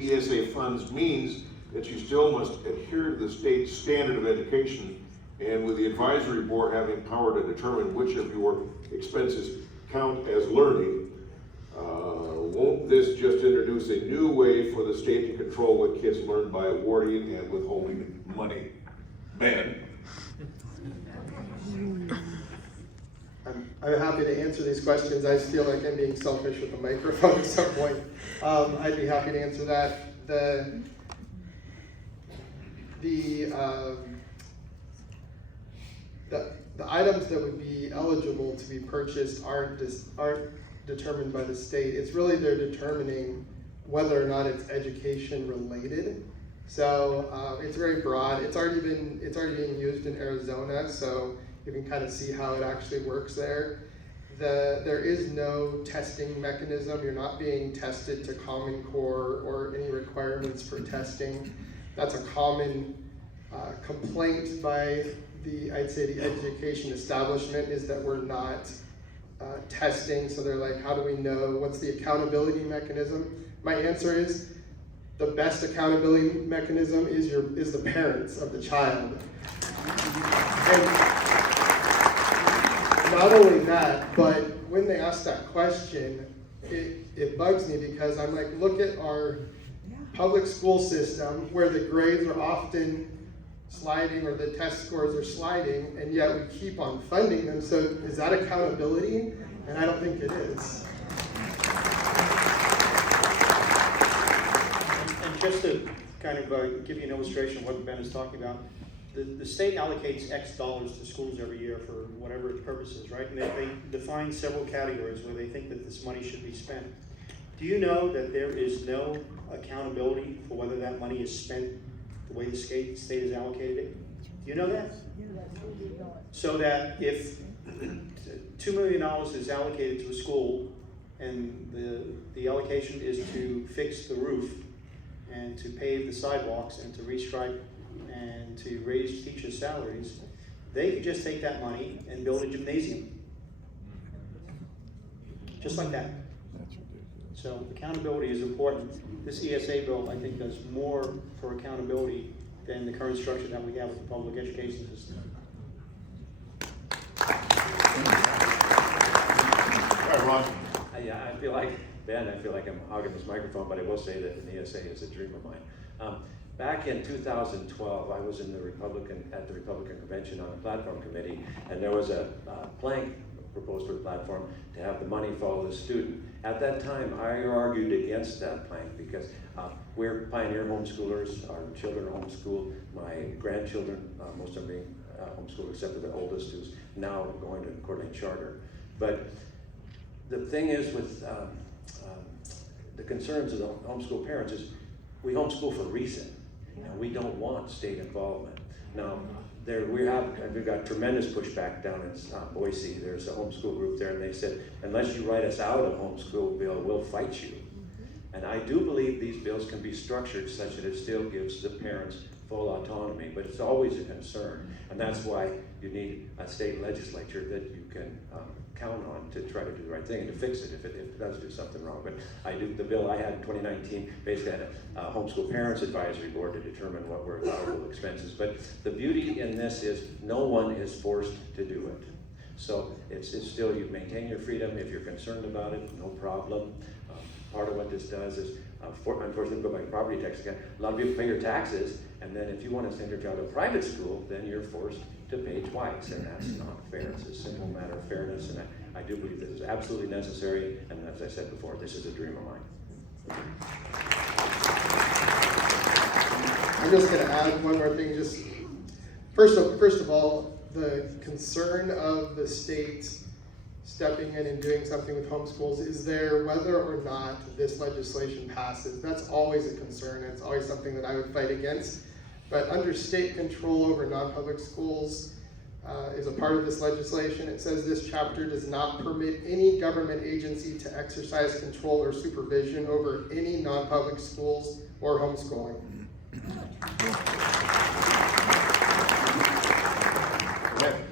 ESA funds means that you still must adhere to the state's standard of education, and with the advisory board having power to determine which of your expenses count as learning, won't this just introduce a new way for the state to control what kids learn by awarding and withholding money? Ben? I'm happy to answer these questions. I feel like I'm being selfish with the microphone at some point. I'd be happy to answer that. The items that would be eligible to be purchased aren't determined by the state. It's really they're determining whether or not it's education related. So it's very broad. It's already being used in Arizona, so you can kind of see how it actually works there. There is no testing mechanism. You're not being tested to Common Core or any requirements for testing. That's a common complaint by I'd say the education establishment is that we're not testing. So they're like, how do we know? What's the accountability mechanism? My answer is the best accountability mechanism is the parents of the child. And not only that, but when they ask that question, it bugs me because I'm like, look at our public school system where the grades are often sliding or the test scores are sliding, and yet we keep on funding them. So is that accountability? And I don't think it is. And just to kind of give you an illustration of what Ben is talking about, the state allocates X dollars to schools every year for whatever its purpose is, right? And they define several categories where they think that this money should be spent. Do you know that there is no accountability for whether that money is spent the way the state has allocated it? Do you know that? So that if $2 million is allocated to a school and the allocation is to fix the roof and to pave the sidewalks and to restripe and to raise teachers' salaries, they could just take that money and build a gymnasium. Just like that. So accountability is important. This ESA bill, I think, does more for accountability than the current structure that we have with the public education system. All right, Ron. Yeah, I feel like, Ben, I feel like I'm hogging this microphone, but I will say that an ESA is a dream of mine. Back in 2012, I was at the Republican Convention on the platform committee, and there was a plank proposed for the platform to have the money follow the student. At that time, I argued against that plank because we're pioneer homeschoolers. Our children are homeschooled. My grandchildren, most of them being homeschooled except for the oldest, who's now going to Kootenai charter. But the thing is with the concerns of the homeschool parents is we homeschool for a reason. And we don't want state involvement. Now, we've got tremendous pushback down in Boise. There's a homeschool group there, and they said, unless you write us out a homeschool bill, we'll fight you. And I do believe these bills can be structured such that it still gives the parents full autonomy, but it's always a concern. And that's why you need a state legislature that you can count on to try to do the right thing and to fix it if it does do something wrong. But the bill I had in 2019 basically had a homeschool parents advisory board to determine what were allowable expenses. But the beauty in this is no one is forced to do it. So it's still, you maintain your freedom. If you're concerned about it, no problem. Part of what this does is, unfortunately, go by property tax again. A lot of people pay your taxes, and then if you want to send your child to a private school, then you're forced to pay twice, and that's not fair. It's a simple matter of fairness, and I do believe this is absolutely necessary, and as I said before, this is a dream of mine. I'm just going to add one more thing. Just first of all, the concern of the state stepping in and doing something with homeschools is there whether or not this legislation passes. That's always a concern. It's always something that I would fight against. But under state control over non-public schools is a part of this legislation. It says this chapter does not permit any government agency to exercise control or supervision over any non-public schools or homeschooling.